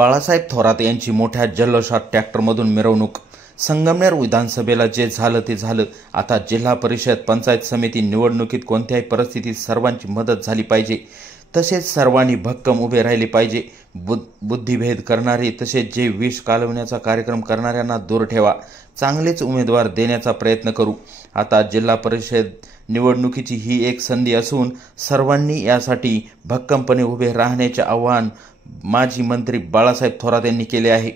बाळासाहेब थोरात यांची मोठ्या जल्लोषात ट्रॅक्टरमधून मिरवणूक। संगमनेर विधानसभेला जे झालं ते झालं। आता जिल्हा परिषद पंचायत समिती निवडणुकीत कोणत्याही परिस्थितीत सर्वांची मदत झाली पाहिजे, तसेच सर्वांनी भक्कम उभे राहिले पाहिजे। बुद्धिभेद करणारे तसेच जे विष कालवण्याचा कार्यक्रम करणाऱ्यांना दूर ठेवा। चांगलेच उमेदवार देण्याचा प्रयत्न करू। आता जिल्हा परिषद निवडणुकीची ही एक संधी असून सर्वांनी यासाठी भक्कमपणे उभे राहण्याचे आवाहन माजी मंत्री बाळासाहेब थोरात यांनी केले आहे।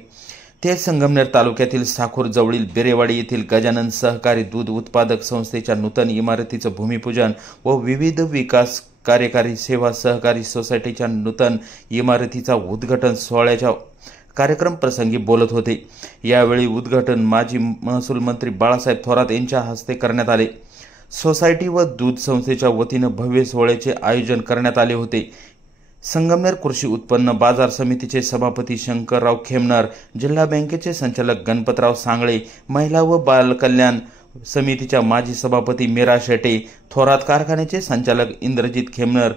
ते संगमनेर तालुक्यातील साखूर जवळील बेरेवाडी येथील गजानन सहकारी दूध उत्पादक संस्थेच्या नूतन इमारतीचं भूमिपूजन व विविध विकास कार्यकारी सेवा सहकारी सोसायटीच्या नूतन इमारतीचा उद्घाटन सोहळ्याच्या कार्यक्रम प्रसंगी बोलत होते। यावेळी उद्घाटन माजी महसूल मंत्री बाळासाहेब थोरात यांच्या हस्ते करण्यात आले। सोसायटी व दूध संस्थेच्या वतीनं भव्य सोहळ्याचे आयोजन करण्यात आले होते। संगमनेर कृषी उत्पन्न बाजार समितीचे सभापती शंकरराव खेमनर, जिल्हा बँकेचे संचालक गणपतराव सांगळे, महिला व बाल कल्याण समितीच्या माजी सभापती मीरा शेटे, थोरात कारखान्याचे संचालक इंद्रजित खेमनर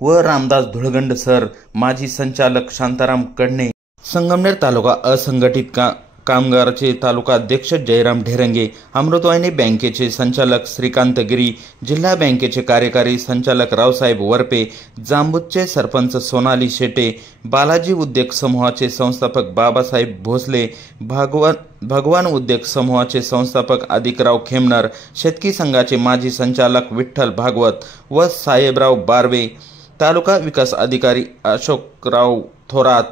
व रामदास धुळगंड सर, माजी संचालक शांताराम कडणे, संगमनेर तालुका असंघटित कामगारचे तालुका अध्यक्ष जयराम ढेरंगे, अमृतवाहिनी बँकेचे संचालक श्रीकांत गिरी, जिल्हा बँकेचे कार्यकारी संचालक रावसाहेब वरपे, जांबूदचे सरपंच सोनाली शेटे, बालाजी उद्योग समूहाचे संस्थापक बाबासाहेब भोसले, भगवान उद्योग समूहाचे संस्थापक अधिकराव खेमनर, शेतकी संघाचे माजी संचालक विठ्ठल भागवत व साहेबराव बारवे, तालुका विकास अधिकारी अशोकराव थोरात,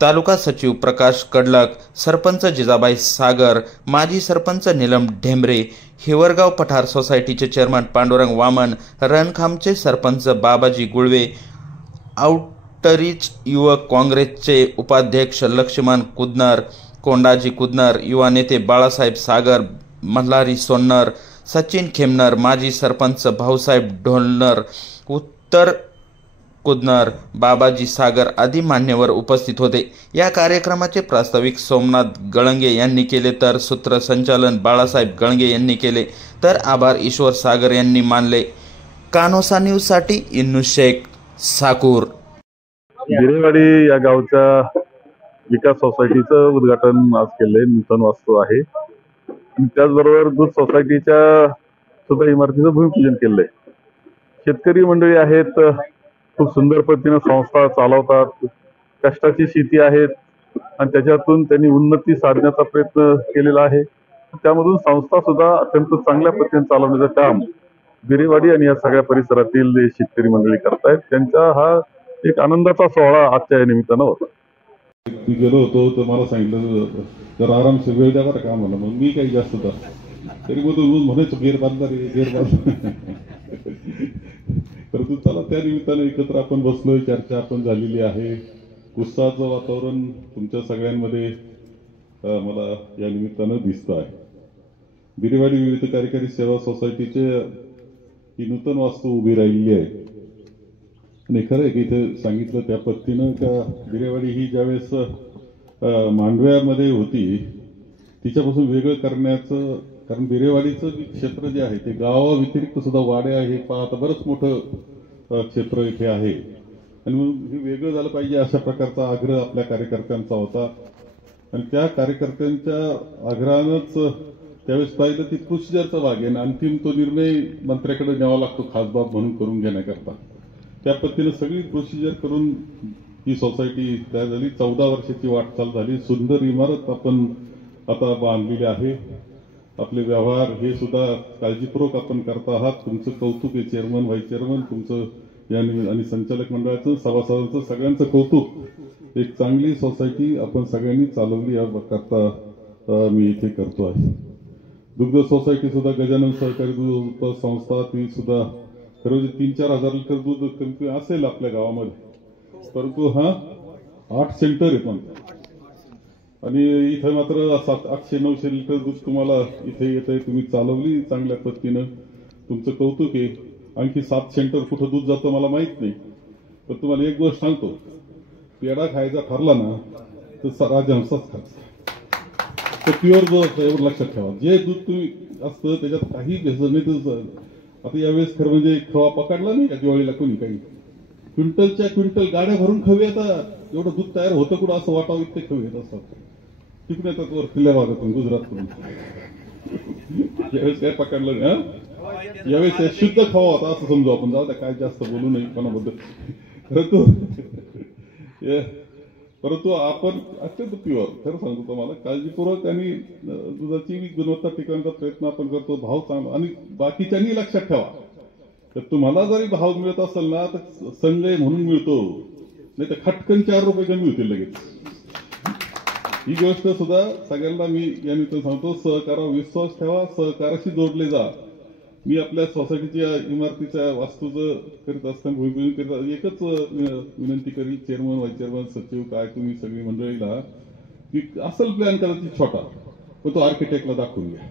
तालुका सचिव प्रकाश कडलक, सरपंच जिजाबाई सागर, माजी सरपंच नीलम ढेंबरे, हिवरगाव पठार सोसायटीचे चेअरमन पांडुरंग वामन, रणखामचे सरपंच बाबाजी गुळवे, आउटरीच युवक काँग्रेसचे उपाध्यक्ष लक्ष्मण कुदनर, कोंडाजी कुदनर, युवा नेते बाळासाहेब सागर, मल्हारी सोन्नर, सचिन खेमनर, माजी सरपंच भाऊसाहेब ढोलनर, उत्तर कुदनर, बाबाजी सागर आदी मान्यवर उपस्थित होते। या कार्यक्रमाचे प्रास्ताविक सोमनाथ गळंगे यांनी केले, तर सूत्रसंचालन बाळासाहेब गळंगे यांनी केले, तर आभार ईश्वर सागर यांनी मानले। कानोसा न्यूज साठी इन्नू शेख, साकूर। बेरेवाडी या गावच्या विकास सोसायटीचं उद्घाटन आज केले। नूतन वास्तू आहे आणि त्याचबरोबर दूध सोसायटीच्या सुद्धा इमारतीचं भूमिपूजन केलंय। शेतकरी मंडळी आहेत, खूप सुंदर पद्धतीने संस्था चालवतात, कष्टाची शेती आहे आणि त्याच्यातून त्यांनी उन्नती साधण्याचा प्रयत्न केलेला आहे। त्यामधून संस्था सुद्धा अत्यंत चांगल्या पद्धतीने चालवण्याचं काम बेरेवाडी आणि या सगळ्या परिसरातील शेतकरी मंडळी करतायत। त्यांचा हा एक आनंदाचा सोहळा आजच्या या निमित्तानं होता। मी गेलो होतो तर मला सांगितलं जर आरामशीर वेळ द्या बरं का आम्हाला, मग मी काही जास्त तरी मग म्हणायचं गेर बांधला रे गेर बांधला। परंतु चला त्या निमित्तानं एकत्र आपण बसलोय, चर्चा आपण झालेली आहे, उत्साहाचं वातावरण तुमच्या सगळ्यांमध्ये मला या निमित्तानं दिसतं आहे। बेरेवाडी विविध कार्यकारी सेवा सोसायटीचे ही नूतन वास्तू उभी राहिलेली आहे आणि खरं आहे की इथे सांगितलं त्या पद्धतीनं का बेरेवाडी ही ज्यावेळेस मांडव्यामध्ये होती तिच्यापासून वेगळं करण्याचं, कारण बेरेवाडीचं क्षेत्र जे आहे ते गावाव्यतिरिक्त सुद्धा वाड्या आहे, पाहता बरंच मोठं क्षेत्र इथे आहे आणि म्हणून हे वेगळं झालं पाहिजे अशा प्रकारचा आग्रह आपल्या कार्यकर्त्यांचा होता आणि त्या कार्यकर्त्यांच्या आग्रहानंच त्यावेळेस पाहिलं ती प्रोसिजरचा भाग आहे आणि अंतिम तो निर्णय मंत्र्याकडे न्यावा लागतो खास बाब म्हणून करून घेण्याकरता। त्या पद्धतीनं सगळी प्रोसिजर करून ही सोसायटी तयार झाली। 14 वर्षाची वाटचाल झाली, सुंदर इमारत आपण आता बांधलेली आहे। आपले व्यवहार हे सुद्धा काळजीपूर्वक आपण करता आहात, तुमचं कौतुक आहे। चेअरमन, व्हाईस चेअरमन तुमचं आणि संचालक मंडळाचं, सभासदांचं सगळ्यांचं कौतुक। एक चांगली सोसायटी आपण सगळ्यांनी चालवली याकरता मी इथे करतो आहे। दुग्ध सोसायटी सुद्धा गजानन सहकारी दूध संस्था ती सुद्धा रोज 3-4 हजार लिटर दूध कमी असेल आपल्या गावामध्ये, परंतु हा 8 सेंटर आहेत म्हणतात आणि इथे मात्र 800-900 लिटर दूध तुम्हाला इथे येत आहे। तुम्ही चालवली चांगल्या पद्धतीनं, तुमचं कौतुक आहे। आणखी 7 सेंटर कुठं दूध जातं मला माहित नाही, पण तुम्हाला एक गोष्ट सांगतो, पेढा खायचा ठरला ना तर राजहंसाच खायचा, तो प्युअर जो असतो एवढं लक्षात ठेवा। जे दूध तुम्ही असतं त्याच्यात काही भेसळ नाही। आता यावेळेस खरं म्हणजे खवा पकडला नाही का दिवाळीला कोणी, काही क्विंटलच्या क्विंटल गाड्या भरून खवे येतात एवढं दूध तयार होतं कुठं असं वाटावं इतके खवे येत असतात. तिकडे येतात वर किल्ल्या भागातून, गुजरातकडून. यावेळेस काय पकडलं नाही. यावेळेस शुद्ध खावा होता असं समजू आपण. जाऊ द्या, काय जास्त बोलू नये कोणाबद्दल. परंतु आपण अत्यंत प्युअर, खरं सांगतो तुम्हाला, काळजीपूर्वक आणि दुधाची गुणवत्ता टिकवण्याचा प्रयत्न आपण करतो. भाव चांगला, आणि बाकीच्यांनी लक्षात ठेवा, तर तुम्हाला जरी भाव मिळत असेल ना तर संजय म्हणून मिळतो, नाही तर खटकन 4 रुपये कमी होतील लगेच. ही गोष्ट सुद्धा सगळ्यांना मी या निमित्तानं सांगतो. सहकारावर विश्वास ठेवा, सहकाराशी जोडले जा. मी आपल्या सोसायटीच्या इमारतीच्या वास्तूचं करीत असताना, भूमिपूजन करीत एकच विनंती करील, चेअरमन, व्हाईस चेअरमन, सचिव, काय तुम्ही सगळी मंडळीला, की असेल प्लॅन कदाचित छोटा, पण तो आर्किटेक्टला दाखवून घ्या.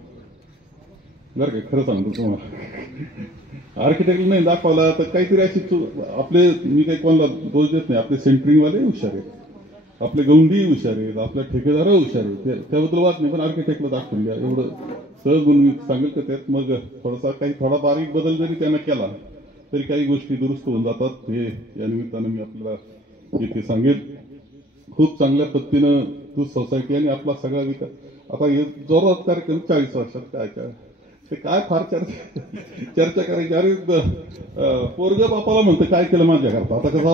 बरं काय, खरं सांगतो तुम्हाला, आर्किटेक्टला नाही दाखवला तर काहीतरी अशी आपले, मी काही कोणाला दोष देत नाही, आपले सेंटरिंगवाले हुशार आहेत, आपले गौंडी हुशार आहेत, आपल्या ठेकेदार हुशार आहेत, त्याबद्दल वाद नाही, पण आर्किटेक्टला दाखवून घ्या. एवढं सहज म्हणून मी सांगेल का त्यात मग थोडा बारीक बदल जरी त्यानं केला तरी काही गोष्टी दुरुस्त होऊन जातात. हे या निमित्तानं मी आपल्याला इथे सांगेल. खूप चांगल्या पद्धतीनं दूध सोसायटी आणि आपला सगळा विकास, आता हे जोरात कार्यक्रम 40 वर्षात काय काय ते काय फार चर्चा करायची. अरे पोरग बापाला म्हणतं काय केलं माझ्या करता, आता कसं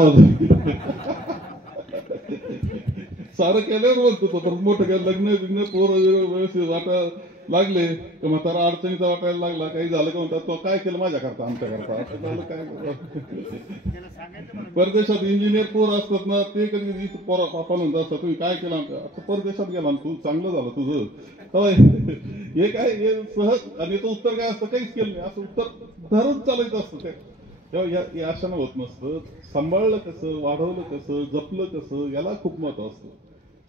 सारं केल्यावर बोलतो तो, परत मोठं केलं, लग्न बिग्न पोरं व्यवस्थित वाटायला लागले तर म्हातारा अडचणीचा वाटायला लागला, काही झालं का म्हणतात तो काय केलं माझ्या करता, आमच्या करता. काय परदेशात इंजिनियर पोर असतात ना, ते कधी पापा म्हणत असतात तुम्ही काय केलं आमच्या, आता परदेशात गेला तू, चांगलं झालं तुझं. हे काय, हे सहज, आणि याचं उत्तर काय असतं, काहीच केलं नाही असं उत्तर धरून चालायचं असतं. तेव्हा या अशानं होत नसतं. सांभाळलं कसं, वाढवलं कसं, जपलं कसं, याला खूप महत्व असतं.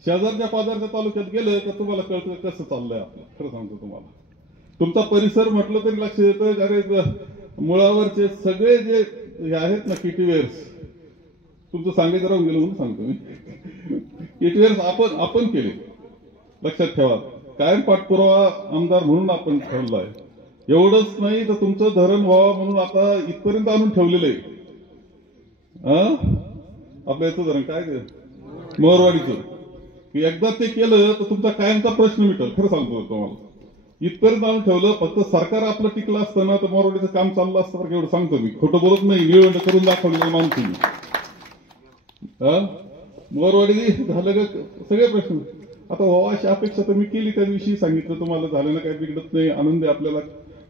शेजारच्या पाजारच्या तालुक्यात गेलं तर तुम्हाला कळतं कसं चाललंय आपलं. खरं सांगतो तुम्हाला, तुमचा परिसर म्हटलं तरी लक्ष येतं. अरे मुळावरचे सगळे जे हे आहेत ना किटीवेअर्स, तुमचं सांगायचं राहून गेलं म्हणून सांगतो मी, किटीवेअर्स आपण केले. लक्षात ठेवा, कायम पाठपुरावा आमदार म्हणून आपण ठेवला आहे. एवढंच नाही तर तुमचं धरण व्हावं म्हणून आता इथपर्यंत आणून ठेवलेलं आहे. आपल्या याचं धरण काय मोरवाडीचं, एकदा ते केलं तर तुमचा कायमचा प्रश्न मिटेल. खरं सांगतो तुम्हाला, इथपर्यंत आणून ठेवलं. फक्त सरकार आपलं टिकलं असतं ना तर मोरवाडीचं काम चाललं असतं. बरं एवढं सांगतो मी, खोटं बोलत नाही, निवड करून दाखवलेलं मानतो मी. मोरवाडी झालं का सगळे प्रश्न. आता व्हावा अशी अपेक्षा तर मी केली, त्या दिवशी सांगितलं तुम्हाला, झालं ना काही बिघडत नाही, आनंद आहे आपल्याला.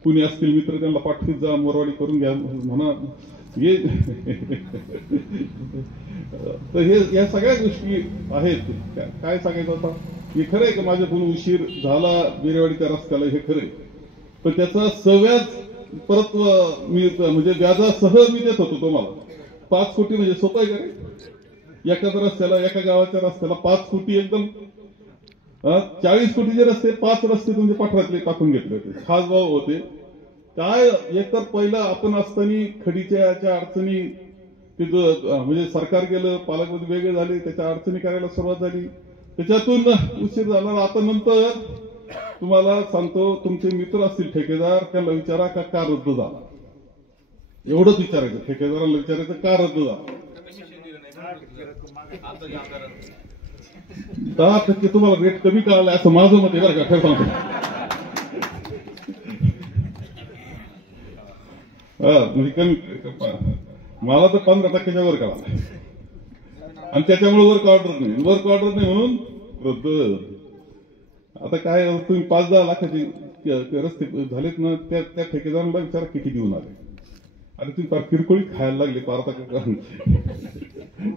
कुणी असतील मित्र त्यांना पाठवीत जा, मोरवाडी करून घ्या म्हणा. हे तर हे या सगळ्या गोष्टी आहेत. काय सांगायचं आता, हे खरं आहे का माझ्याकडून उशीर झाला बिरेवाडीच्या रस्त्याला, हे खरं आहे, पण त्याचा सव्याज परत मी म्हणजे व्याजासह मी देत होतो तुम्हाला. 5 कोटी म्हणजे सोपं आहे का रे? एकाच रस्त्याला, एका गावाच्या रस्त्याला 5 कोटी, एकदम 40 कोटीचे रस्ते, 5 रस्ते तुमचे पाठरातले टाकून घेतले होते. खास भाव होते काय. एकतर पहिला आपण असताना खडीच्या अडचणी, तिथं म्हणजे सरकार गेलं, पालकमंत्री वेगळे झाले, त्याच्या अडचणी करायला सुरुवात झाली, त्याच्यातून उशीर झाला. आता नंतर तुम्हाला सांगतो, तुमचे मित्र असतील ठेकेदार, त्यांना विचारा का रद्द झाला. एवढंच विचारायचं, ठेकेदाराला विचारायचं का रद्द झाला. 10% तुम्हाला रेट कमी कळाला असं माझं मत आहे. बरं का, खरं सांगतो, म्हणजे कमी, मला तर 15%च्या वर कळाला, आणि त्याच्यामुळे वर्क ऑर्डर नाही म्हणून रद्द. आता काय, तुम्ही 5-10 लाखाचे रस्ते झालेत ना, त्या ठेकेदाराला विचारा किती देऊन आले, आणि तुम्ही फार किरकोळी खायला लागले पार.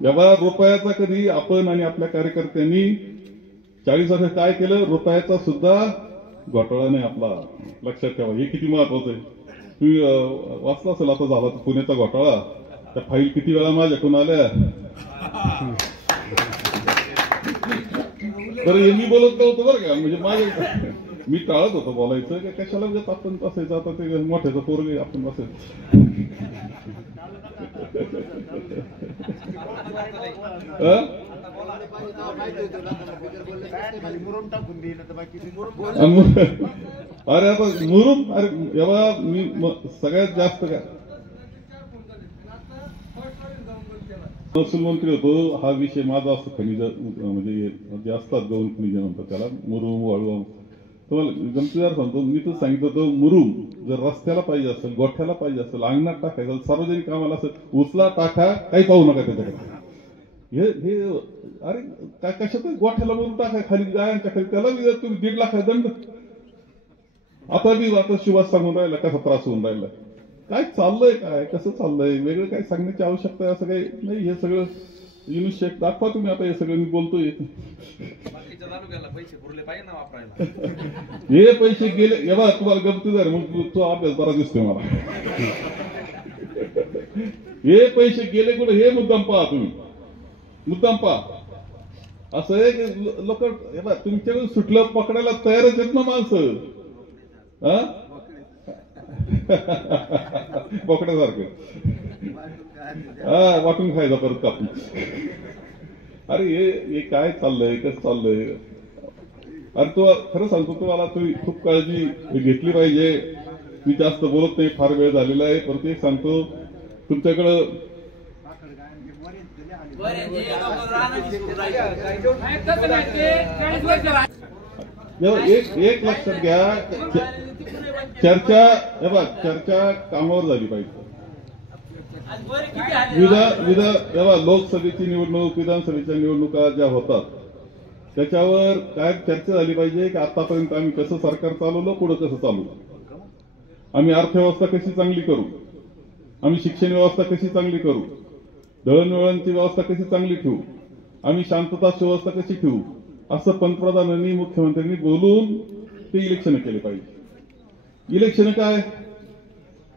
या रुपयाचा कधी आपण आणि आपल्या कार्यकर्त्यांनी 40 वर्ष काय केलं, रुपयाचा सुद्धा घोटाळा नाही आपला. लक्षात ठेवा, हे किती महत्वाचं आहे. तुम्ही वाचला असेल आता झाला पुण्याचा घोटाळा, त्या फाईल किती वेळा माझ्याकडून आल्या. तर हे मी बोलत नव्हतो बरं का, म्हणजे मी टाळत होतो बोलायचं, का कशाला म्हणजे आपण बसायचं. आता ते मोठ्याचं पोरग आपण बसायचं. अरे आता मुरुम, अरे एवढा मी सगळ्यात जास्त काय महसूल मंत्री होतो, हा विषय माझा असतो. खनिज म्हणजे जे असतात गौण खनिज म्हणतात त्याला, मुरुम वाळू. तुम्हाला गमतीदार सांगतो, मी तर सांगितलं होतं, मुरुम जर रस्त्याला पाहिजे असेल, गोठ्याला पाहिजे असेल, अंगणात टाकायचं, सार्वजनिक कामाला असेल, उचला टाका, काही पाहू नका त्याच्याकडे. हे अरे काय कशात गोठ्याला मुरुम टाकाय, खाली गायांच्या खाली, त्याला तुम्ही 1.5 लाख दंड. आता सुभाष सांगून राहिला, कसा त्रास होऊन राहिला, काय चाललंय, काय कसं चाललंय, वेगळं काय सांगण्याची आवश्यकता आहे असं काही नाही. हे सगळं युनुस शेख दाखवा तुम्ही. आता हे सगळं मी बोलतोय, पैसे पुरले पाहिजे ना वापरायला. हे पैसे गेले, एवढा तुम्हाला गमतीदार, मग तो अभ्यास बरा दिसतोय मला. हे पैसे गेले कुठे, हे मुद्दाम पहा तुम्ही, मुद्दाम पहा. असं आहे की लोक तुमच्याकडून सुटलं पकडायला तयारच आहेत ना माणसं, पकड्यासारखं वाटून खायचा परत कापून. अरे हे काय चाललंय, कसं चाललंय. अरे तो खरं सांगतो तुम्हाला, तुम्ही खूप काळजी घेतली पाहिजे. मी जास्त बोलत नाही, फार वेळ झालेला आहे. परत एक सांगतो, तुमच्याकडं एक लक्षात घ्या, चर्चा कामावर झाली पाहिजे. लोकसभेची निवडणूक, विधानसभेच्या निवडणुका ज्या होतात त्याच्यावर काय चर्चा झाली पाहिजे की आतापर्यंत आम्ही कसं सरकार चालवलं, पुढे कसं चालू, आम्ही अर्थव्यवस्था कशी चांगली करू, आम्ही शिक्षण व्यवस्था कशी चांगली करू, दळणवळणची व्यवस्था कशी चांगली ठेवू, आम्ही शांतता सुव्यवस्था कशी ठेवू, असं पंतप्रधानांनी, मुख्यमंत्र्यांनी बोलून ते इलेक्शन केले पाहिजे. इलेक्शन काय,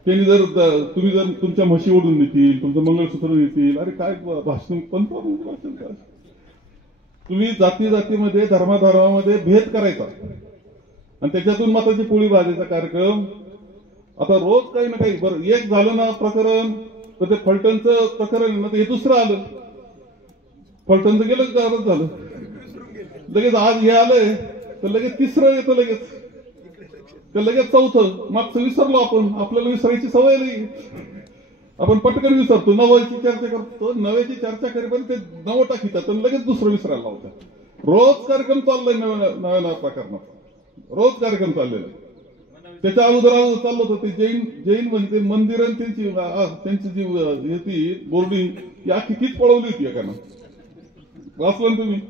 त्यांनी तुम्ही जर तुमच्या म्हशी ओढून देतील, तुमचं मंगळसूत्र देतील, अरे काय भाषण, पंतप्रधान भाषण काय. तुम्ही जाती जातीमध्ये, धर्माधर्मामध्ये भेद करायचा आणि त्याच्यातून मताची पोळी भाजायचा कार्यक्रम. आता रोज काही ना काही, बरं एक झालं ना प्रकरण, तर ते फलटणचं प्रकरण ना, हे दुसरं आलं. फलटणचं गेलं गारच झालं, लगेच आज हे आलंय तर लगेच तिसरं येतं, लगेच चौथं. मागचं विसरलो आपण, आपल्याला विसरायची सवय नाही, आपण पटकन विसरतो. नव्याची चर्चा करतो, नव्याची चर्चा करेपर्यंत ते नवं टाकीतात आणि लगेच दुसरं विसरायला लावतात. रोज कार्यक्रम चाललाय नव्या प्रकरणात, रोज कार्यक्रम चाललेला. त्याच्या अगोदर चाललं होतं ते जैन म्हणजे मंदिर त्यांची जी होती बोर्डिंग, या कितीच पळवली होती एकानं, वाचलं ना तुम्ही.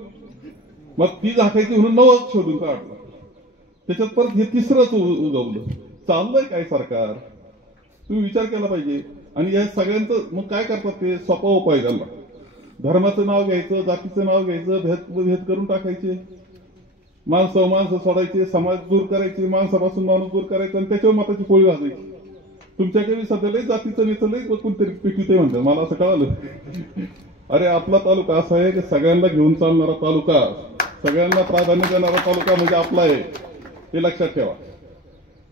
मग ती झाकायची म्हणून नवं शोधून काढलं, त्याच्यात परत हे तिसरंच उगवलं. चाललंय काय सरकार, तुम्ही विचार केला पाहिजे. आणि या सगळ्यांचं मग काय करतात ते, सोपा उपाय त्यांना, धर्माचं नाव घ्यायचं, जातीचं नाव घ्यायचं, भेद करून टाकायचे, माणसं सोडायचे, समाज दूर करायचे, माणसापासून माणूस दूर करायचं आणि त्याच्यावर मताची पोळी वाजायची. तुमच्याकडे सध्या लई जातीचं नेतं कोणतरी पिकविते म्हणतात, मला असं कळालं. अरे आपला तालुका असा आहे की सगळ्यांना घेऊन चालणारा तालुका, सगळ्यांना प्राधान्य देणारा तालुका म्हणजे आपला आहे, हे लक्षात ठेवा.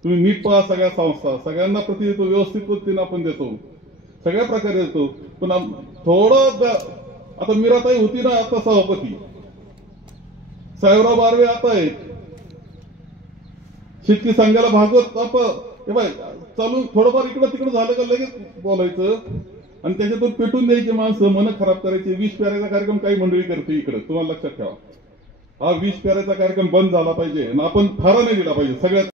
तुम्ही नीट पहा, सगळ्या संस्था सगळ्यांना प्रति देतो, व्यवस्थित पद्धतीने आपण देतो, सगळ्या प्रकारे देतो. पण थोडं आता मीराताई होती ना, आता सभापती, साहेबराव बारवे आता आहेत, शेतकरी संघाला भागवत हे बाय चालू, थोडंफार इकडं तिकडं झालं का लगेच बोलायचं आणि त्याच्यातून पेटून द्यायची माणसं, मन खराब करायची. 20 प्याऱ्याचा कार्यक्रम काही मंडळी करते इकडे, तुम्हाला लक्षात ठेवा. हा 20 प्याऱ्याचा कार्यक्रम बंद झाला पाहिजे आणि आपण फारा नाही दिला पाहिजे सगळ्यात.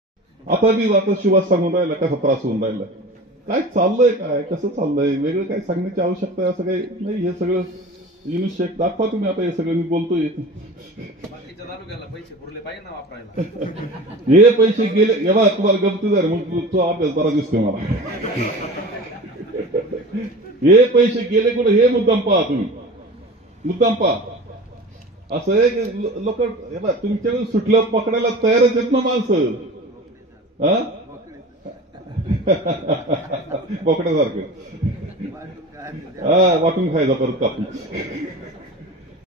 आता सुभाष सांगून राहिला, कसा त्रास होऊन राहिला, काय चाललंय, काय कसं चाललंय, वेगळं काय सांगण्याची आवश्यकता आहे असं काही नाही. हे सगळं युनुस शेख दाखवा तुम्ही. आता हे सगळं मी बोलतोय, पैसे पुरले पाहिजे ना वापरायला. हे पैसे गेले, एवढा तुम्हाला गमतीदार, मग तो अभ्यास बरा दिसतोय मला. हे पैसे गेले कुठे, हे मुद्दाम पहा तुम्ही, मुद्दाम पहा. असं आहे की लोक तुमच्याकडून सुटलं पकडायला तयारच आहेत ना माणसं, पकड्यासारखं वाटून खायचा परत कापून.